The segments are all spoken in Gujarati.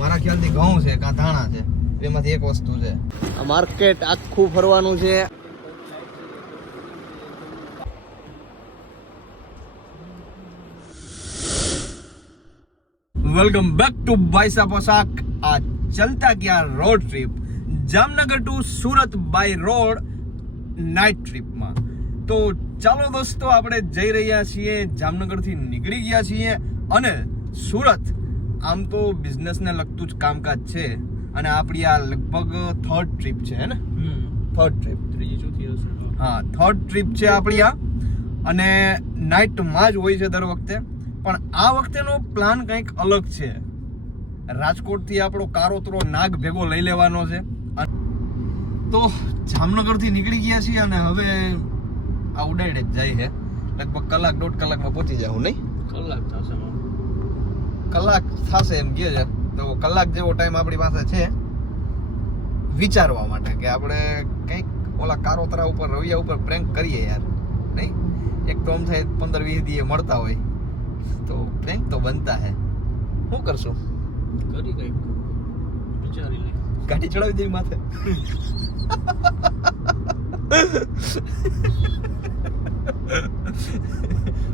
મારા ખ્યાલથી ઘઉં છે કાં ધાણા છે, એમાંથી એક વસ્તુ છે. આ માર્કેટ આખું ફરવાનું છે. વેલકમ બેક ટુ બાયસા પોશાક. આ ચલતા ગયા road trip Jamnagar to Surat by road night ટ્રીપમાં. તો ચાલો દોસ્તો, આપણે જઈ રહ્યા છીએ, જામનગરથી નીકળી ગયા છીએ અને સુરત. આમ તો બિઝનેસને લગતું જ કામકાજ છે અને આપણી આ લગભગ થર્ડ ટ્રીપ છે ને? થર્ડ ટ્રીપ, ત્રીજી ચોથી હશે. હા, થર્ડ ટ્રીપ છે આપણી આ, અને નાઇટમાં જ હોય છે દર વખતે. પણ આ વખતેનો પ્લાન કંઈક અલગ છે. રાજકોટથી આપણો કારોતરો નાગ ભેગો લઈ લેવાનો છે. તો જામનગરથી નીકળી ગયા છીએ અને હવે આ ઉડાડે જ જાય છે. લગભગ કલાક દોઢ કલાકમાં પહોંચી જાઉં, નહીં? કલાક થશે એમ કહે છે. તો કલાક જેવો ટાઈમ આપણી પાસે છે વિચારવા માટે કે આપણે કંઈક ઓલા કારોતરા ઉપર, રવિયા ઉપર પ્રેન્ક કરીએ યાર, નહીં? એક તો આમ થાય 15-20 દીએ મળતા હોય તો પ્રેન્ક તો બનતા હે. શું કરશું? કરી કઈક વિચારી લે. ગાડી ચડાવી દેવી માથે.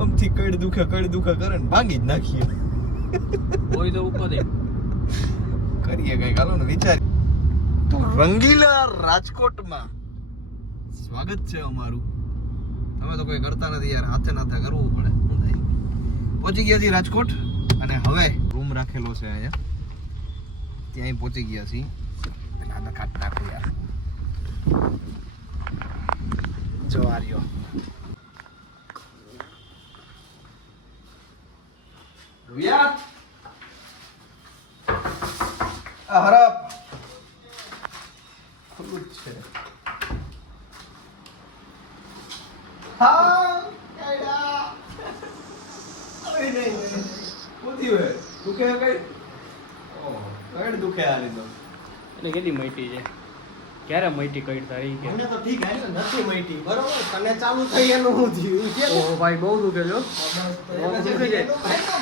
આમથી કડ દુખે કરે ને ભાંગી જ નાખીએ. કોઈ તો ઉપર દે કરીએ કઈક, હાલો ને વિચાર. તો રંગીલા રાજકોટમાં સ્વાગત છે અમારું. અમે તો કોઈ કરતા નથી યાર, હાથે નાથે કરવું પડે. શું થાય? પહોંચી ગયા છીએ રાજકોટ અને હવે રૂમ રાખેલો છે અહીંયા, ત્યાં પહોંચી ગયા છીએ. આને કાઢ નાખો યાર. જો આ રહ્યો રૂપિયા. આ હરપ ખુલ્લું જ છે. હા કાયડા ઓય નહીં ઉધી હોય દુખે કઈ. ઓહો કઈ દુખે આ લીધો. એટલે કેટલી માહિતી છે? ક્યારે માહિતી કઈ તારી કે મને તો ઠીક હે, નથી મઈટી બરોબર. તને ચાલુ થઈ એનું હું થયું કે ઓ ભાઈ બહુ દુખે છો.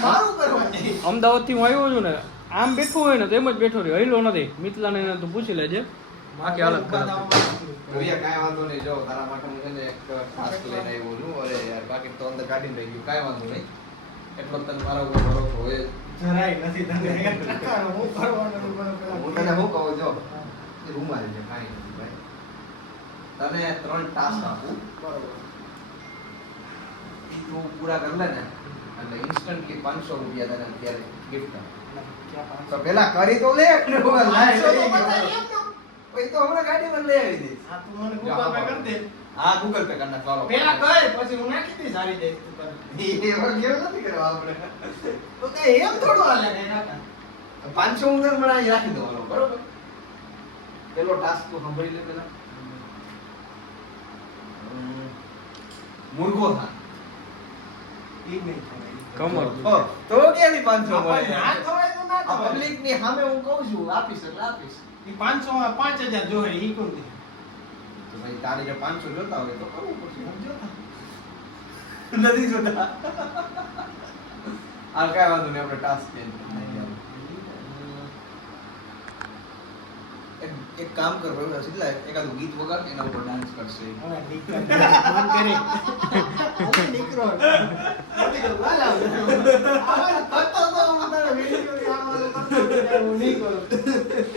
મારું કરવાની. અમદાવાદ થી હું આવ્યો છું ને, આમ બેઠો હોય ને તો એમ જ બેઠો રહ્યો, હૈલો નથી. મિથલાને એને તું પૂછી લેજે, બાકી હાલત ખરાબ. રૂપિયા કાંઈ વાંધો નહીં. જો તારા માટે હું છે ને એક ટાસ્ક લઈને આવ્યો છું. અરે યાર બાકી તો અંદર કાઢીને રહી ગયું. કાંઈ વાંધો નહીં, એટલો તને મારા ઉપર ભરોસો હોય. જરાય નથી તને એક ટકા હું કરવાનું હું તને શું કહું, જો રૂમાલ છે, કાંઈ નથી ભાઈ. તને 3 ટાસ્ક આપું, બરોબર. તું પૂરા કરી લે ને એટલે ઇન્સ્ટન્ટલી 500 રૂપિયા તને અત્યારે ગિફ્ટ આપું. તો પેલા કરી તો લે. પછી તો હમણાં ગાડીમાં લઈ આવી દઈશ. હા તું મને ગૂગલ પે કરી દે. હા ગૂગલ પે કરી નાખ. ચાલો પેલા કર પછી હું નાખી દઈશ સારી દે તું કર. એવો કેવું નથી કરવા આપણે. તો કઈ એમ થોડું હાલે ને કાકા. 500 હું તને બનાવી રાખી દઉં, હાલો, બરોબર? પેલો ટાસ્ક તો સાંભળી લે પેલા. મુર્ગો થા ઈ નહીં થાય. કમર તો ક્યાંથી 500 મળે? ના થવાય તો ના આ થવાય. પબ્લિક ની સામે હું કહું છું આપીશ એટલે આપીશ. ઈ 500 માં 5000 જોહે ઈ કોણ દે? તો ભાઈ તારી જે 500 જોતા હોય તો કરવું પડશે. હું જોતા. નથી જોતા. આ કાંઈ વાંધો નહીં, આપણે ટાસ્ક ચેન્જ કરી નાખીએ. એક કામ કર બરોબર, સીધા એકાદું ગીત વગાડ, એના ઉપર ડાન્સ કરશે. હવે નીકળ. મન કરી. હવે નીકળો. નીકળો. વાલા. આવા કરતો તો હું તારા વિડિયો આવા કરતો હું નહીં કરું.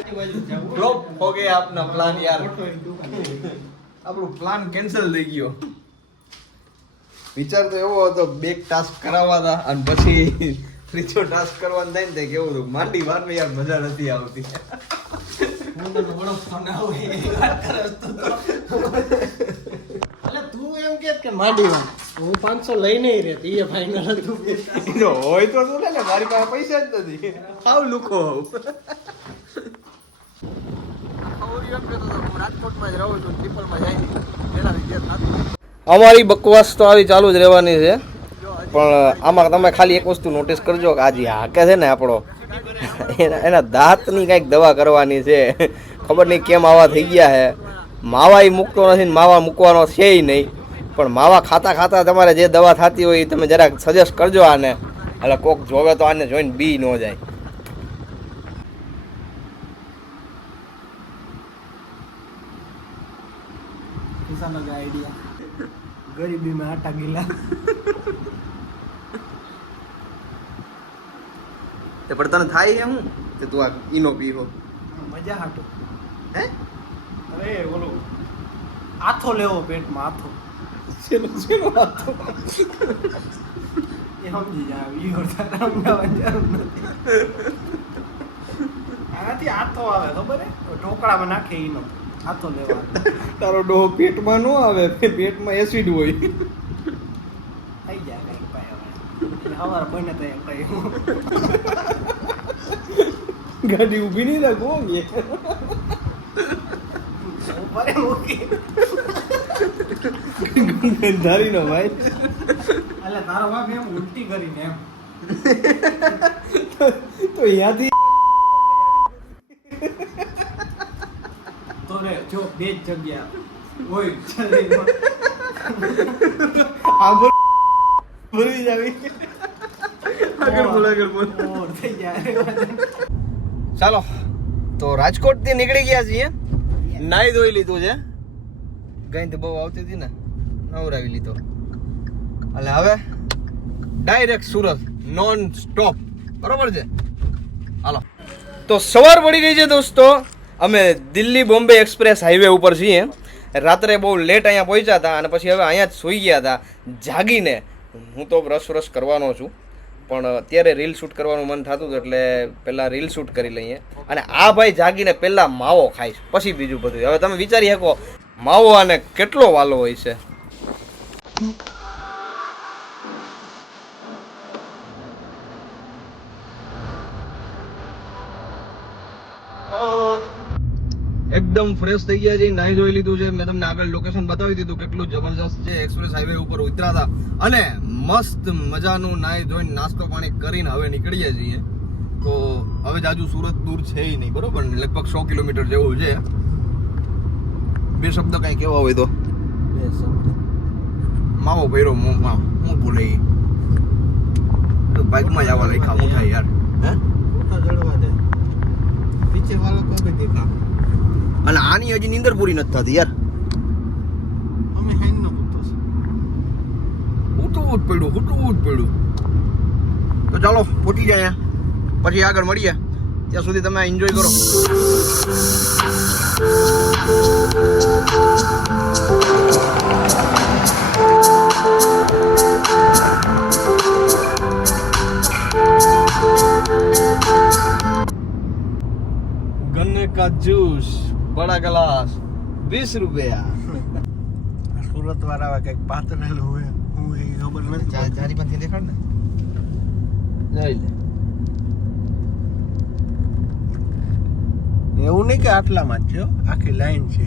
એ બાજુ જાવું. ડ્રોપ હો ગયા આપના પ્લાન યાર. ફોટો એની દુકાને. આપણું પ્લાન કેન્સલ થઈ ગયો. વિચાર તો એવો હતો, 2 ટાસ્ક કરાવવા હતા અને પછી ત્રીજો ટાસ્ક કરવાનું થાય ને તે કેવું હતું, માંડી વારમાં યાર મજા નથી આવતી. હું તો બડો ફોન આવે એ વાત કરે તું તો. એટલે તું એમ કે માંડીવા હું 500 લઈને રહેતી એ ફાઇનલ હતું. જો હોય તો શું ને, મારી પાસે પૈસા જ નથી. હાવ લુખો હોવ. રાજકોટમાં જ રહું છું, ટ્રિપલમાં જાય અમારી બકવાસ તો આવી ચાલુ જ રહેવાની છે. પણ આમાં તમે ખાલી એક વસ્તુ નોટિસ કરજો કે આજે હાકે છે ને આપણો, એના દાંતની કંઈક દવા કરવાની છે. ખબર નહીં કેમ આવા થઈ ગયા છે. માવા મૂકતો નથી ને માવા મૂકવાનો છે નહીં, પણ માવા ખાતા ખાતા તમારે જે દવા થતી હોય એ તમે જરાક સજેસ્ટ કરજો આને, એટલે કોક જોવે તો આને જોઈને બી ન જાય. अचानक आइडिया गरीबी में आटा गिला તે પણ તને થાય એમ કે તું આ ઈનો પીવો मजा हाटो હે अरे बोलो आथो लेवो पेट में आथो શેનો વાતો એ સમજી જાવ ઈ હોતા સમજાવવા જરૂર નથી આનાથી આથો આવે ખબર હે ઢોકળામાં નાખે ઈનો આથો લેવા તારો ડોહો પેટમાં નો આવે પેટમાં એસિડ હોય થઈ જાય કઈ પાય હવે હવાર બને તો એમ કઈ ગાડી ઊભી નહીં રાખો એ ઉપર મૂકી ધારી નો ભાઈ એટલે તારો બાપ એમ ઉલટી કરીને એમ તો અહીંયાથી તો રે જો બે જ જગ્યા હોય શરીરમાં આંબો ભરી જાવી આગળ બોલ ઓર થઈ જાય ચાલો તો રાજકોટ થી નીકળી ગયા છીએ નાઈ ધોઈ લીધું છે ગઈ બહુ આવતી હતી ને નવરાવી લીધો એટલે હવે ડાયરેક્ટ સુરત નોન સ્ટોપ બરોબર છે હાલો તો સવાર પડી ગઈ છે દોસ્તો અમે દિલ્હી બોમ્બે એક્સપ્રેસ હાઈવે ઉપર છીએ રાત્રે બહુ લેટ અહીંયા પહોંચ્યા હતા અને પછી હવે અહીંયા જ સૂઈ ગયા હતા જાગીને હું તો રસ કરવાનો છું પણ અત્યારે રીલ શૂટ કરવાનું મન થતું હતું એટલે પહેલાં રીલ શૂટ કરી લઈએ અને આ ભાઈ જાગીને પહેલાં માવો ખાઈશ પછી બીજું બધું હવે તમે વિચારી શકો માવો આને કેટલો વાલો હોય છે એકદમ ફ્રેશ થઈ ગયા છે નાઈ ધોઈ લીધું છે મેં તમને આગળ લોકેશન બતાવી દીધું કેટલું જબરજસ્ત છે એક્સપ્રેસ હાઈવે ઉપર ઉતર્યા હતા અને મસ્ત મજાનું નાઈ ધોઈને નાસ્તો પાણી કરીને હવે નીકળીએ છીએ તો હવે જાજુ સુરત દૂર છે નહીં બરોબર ને લગભગ 100 કિલોમીટર જેવું છે બે શબ્દ કઈ કેવા હોય તો બે શબ્દ માવો ભર્યો મોંમાં હું ભૂલે તો બાઇકમાં જ આવવા લખ્યા હું થાય યાર હે ફોટો જડવા દે પીછે વાળો કો ભી દેખા અને આની હજી નીંદર પૂરી નથી થતી યાર અમે હાઈન નો પૂછતો ઉઠવું જ પડ્યું તો ચાલો પહોંચી જાય પછી આગળ મળીએ ત્યાં સુધી તમે એન્જોય કરો गन्ने का जूस बड़ा ग्लास 20 रुपया સુરત વાળા કઈક પાતરેલું હોય હું એ ખબર નથી જારી માંથી દેખાડ ને લઈ લે એવું નહીં કે આટલામાં જ છે આખી લાઈન છે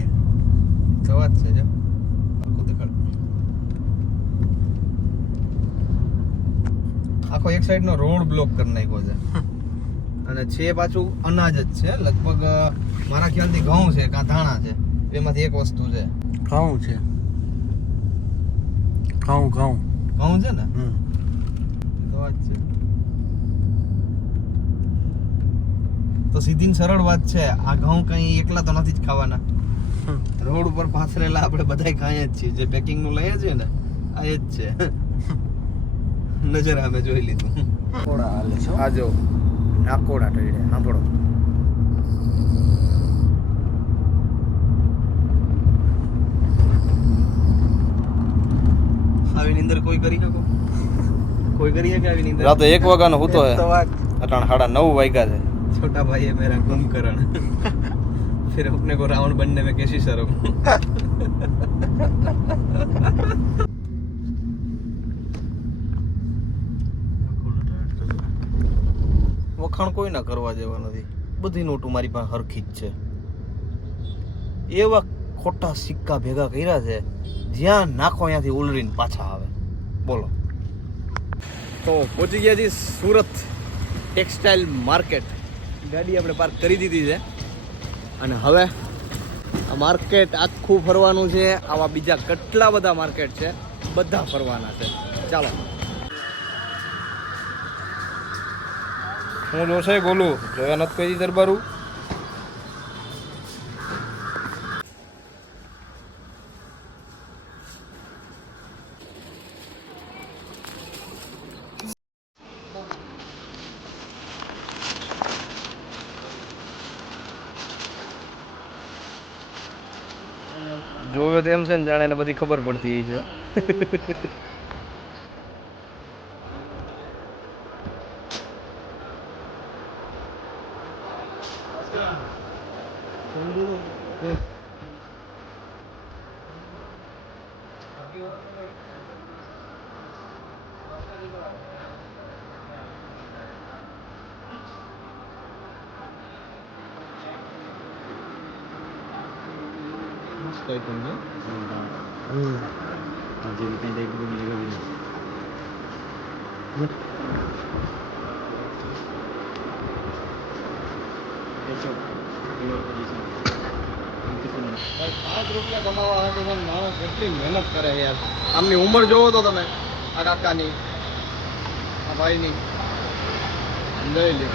સવાજ છે જો આખો દેખાડ આખો એક સાઈડ નો રોડ બ્લોક કરી નાખ્યો છે અને છે પાછું અનાજ જ છે લગભગ મારા ખ્યાલથી ઘઉં છે કાં ધાણા છે બેમાંથી એક વસ્તુ છે ઘઉં છે ઘઉં ઘઉં છે ને તો વાત છે તો સીધી ને સરળ વાત છે આ ઘઉં કઈ એકલા તો નથી જ ખાવાના રોડ ઉપર પાથરેલા આપણે બધાય ખાઈએ જ છીએ જે પેકિંગ નું લઈએ છીએ ને આ એ જ છે નજર અમે જોઈ લીધું થોડા હાલે છે આ જો નાકોડા ટળે સાંભળો આવી નીંદર કોઈ કરી શકો કોઈ કરી શકે આવી નીંદર રાતો 1 વાગ્યાનો હતો હે અટાણ 9:30 વાગ્યા છે छोटा भाई है मेरा कुंभकर्ण फिर अपने को रावण बनने में कैसी शर्म વખાણ કોઈ ના કરવા જેવા નથી બધી નોટો મારી પાસે હરખી જ છે એવા ખોટા સિક્કા ભેગા કર્યા છે જ્યાં નાખો ત્યાંથી ઉલરીને પાછા આવે બોલો તો પહોંચી ગયા છીએ સુરત ટેક્સટાઇલ માર્કેટ ગાડી આપણે પાર્ક કરી દીધી છે અને હવે આ માર્કેટ આખું ફરવાનું છે આવા બીજા કેટલા બધા માર્કેટ છે બધા ફરવાના છે ચાલો હું જોશે બોલું જોયા નથી કોઈ દરબારું જોયો તેમ છે ને જાણે એને બધી ખબર પડતી છે. ₹5 કમાવા માટે પણ માણસ કેટલી મહેનત કરે યાર. આમની ઉંમર જોવો તો તમે, આ કાકાની, આ ભાઈની લઈ લે.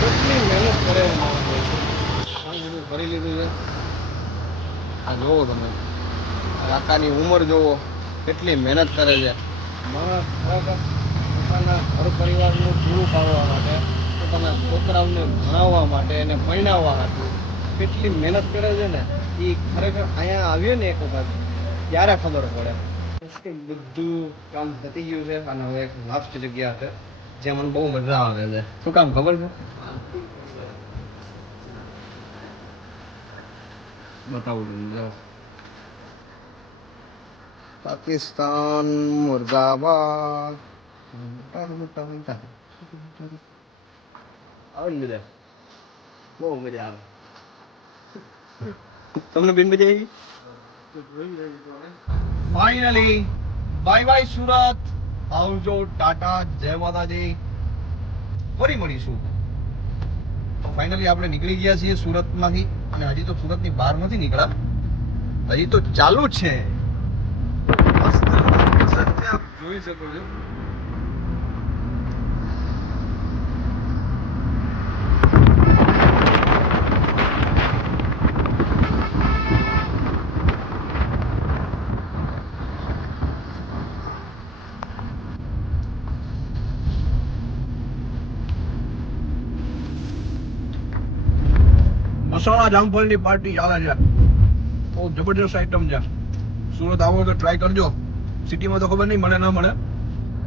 કેટલી મહેનત કરે છે માણસ. આ બધું ભરી લીધું છે. આ જોવો તમે, આ કાકાની ઉંમર જોવો, કેટલી મહેનત કરે છે માણસ. ખરેખર પોતાના ઘર પરિવારનું પૂરું પાડવા માટે, પોતાના છોકરાઓને ભણાવવા માટે અને પરણાવવા માટે કેટલી મહેનત કરે છે ને, એ ખરેખર અહીંયા આવ્યો ને એક વખત ત્યારે ખબર પડે. બધું કામ થતી ગયું છે અને હવે એક લાસ્ટ જગ્યા છે જે મને બહુ મજા આવે છે. શું કામ ખબર છે? બતાવું તમને. પાકિસ્તાન મુર્દાબાદ. આવે ને બધા, બહુ મજા આવે. તમને બેન મજા આવી? Finally bye bye Surat. આવજો, ટાટા, જય માતાજી. ફરી મળીશું. ફાઇનલી આપણે નીકળી ગયા છીએ સુરતમાંથી અને હજી તો સુરતની બહાર નથી નીકળ્યા, હજી તો ચાલુ જ છે. મસ્ત આપ જોઈ શકો છો. મસાલા જામફળની પાર્ટી ચાલે છે. બહુ જબરજસ્ત આઈટમ છે. સુરત આવો તો ટ્રાય કરજો. સિટીમાં તો ખબર નહીં મળે ન મળે,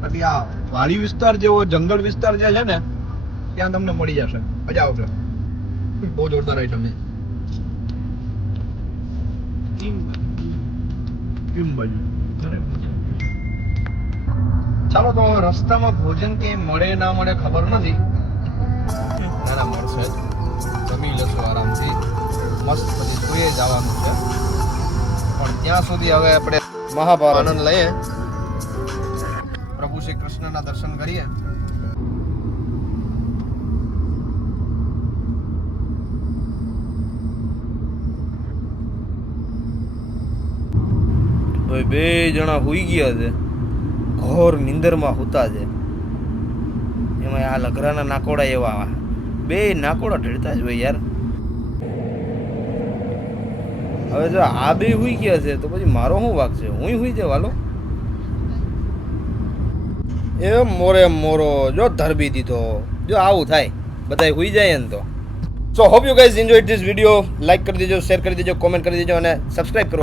બાકી આ વાડી વિસ્તાર જેવો જંગલ વિસ્તાર જે છે ને ત્યાં તમને મળી જશે. મજા આવશે. બહુ જોરદાર આઈટમ છે. ચાલો તો રસ્તામાં ભોજન ક્યાંય મળે ના મળે ખબર નથી. ના મળશે જ. જમી લેશું આરામથી. મસ્ત પછી જોઈએ જવાનું છે, પણ ત્યાં સુધી હવે આપણે મહાભારત આનંદ લઈએ, પ્રભુ શ્રી કૃષ્ણના દર્શન કરીએ. બે જણા હુઈ ગયા છે, ઘોર નીંદરમાં હુતા છે. એમાં આ લઘરાના નાકોડા એવા, બે નાકોડા ઢળતા જ હોય યાર. હવે જો આ બે હુઈ ગયા છે તો પછી મારો શું વાક છે? હું હુઈ જાવ હાલો. એ મોરે મોરો જો ધરબી દીધો. જો આવું થાય બધાય હુઈ જાય ને તો. So hope you guys enjoyed this video. Like કરી દેજો, શેર કરી દેજો, કોમેન્ટ કરી દેજો અને સબસ્ક્રાઇબ કરો.